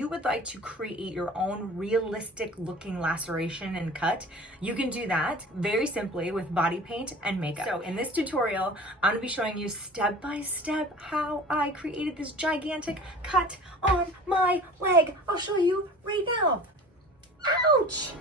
you would like to create your own realistic looking laceration and cut, you can do that very simply with body paint and makeup. So in this tutorial, I'm gonna be showing you step by step how I created this gigantic cut on my leg. I'll show you right now. Ouch!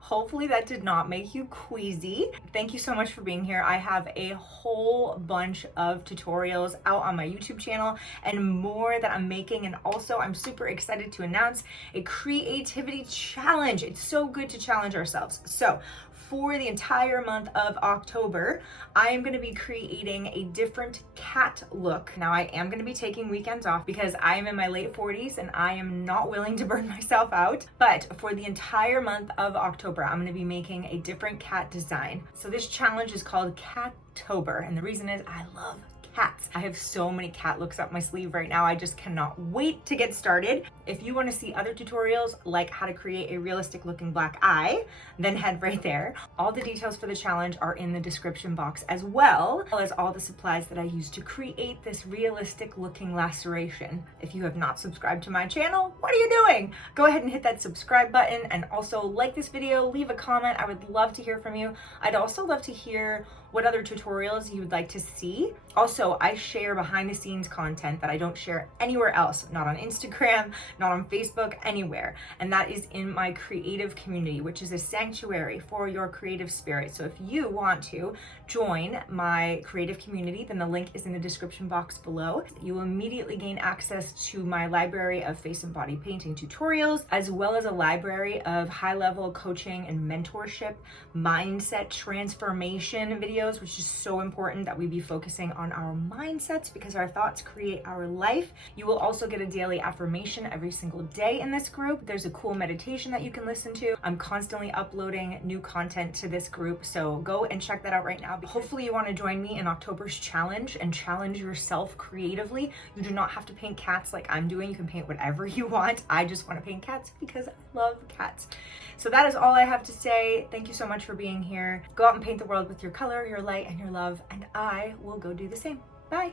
Hopefully that did not make you queasy. Thank you so much for being here. I have a whole bunch of tutorials out on my YouTube channel and more that I'm making. And also I'm super excited to announce a creativity challenge. It's so good to challenge ourselves. So for the entire month of October, I am gonna be creating a different cat look. Now I am gonna be taking weekends off because I am in my late 40s and I am not willing to burn myself out. But for the entire month of October, I'm gonna be making a different cat design. So this challenge is called Cattober, and the reason is I love cats. I have so many cat looks up my sleeve right now. I just cannot wait to get started. If you want to see other tutorials like how to create a realistic looking black eye, then head right there. All the details for the challenge are in the description box, as well as all the supplies that I use to create this realistic looking laceration. If you have not subscribed to my channel, what are you doing? Go ahead and hit that subscribe button, and also like this video, leave a comment. I would love to hear from you. I'd also love to hear what other tutorials you would like to see. Also, I share behind the scenes content that I don't share anywhere else, not on Instagram, not on Facebook, anywhere. And that is in my creative community, which is a sanctuary for your creative spirit. So if you want to join my creative community, then the link is in the description box below. You will immediately gain access to my library of face and body painting tutorials, as well as a library of high-level coaching and mentorship, mindset transformation videos, which is so important that we be focusing on our mindsets, because our thoughts create our life. You will also get a daily affirmation every single day in this group. There's a cool meditation that you can listen to. I'm constantly uploading new content to this group, so go and check that out right now. Hopefully you want to join me in October's challenge and challenge yourself creatively. You do not have to paint cats like I'm doing. You can paint whatever you want. I just want to paint cats because I love cats. So that is all I have to say. Thank you so much for being here. Go out and paint the world with your color, your light, and your love, and I will go do the same. Bye.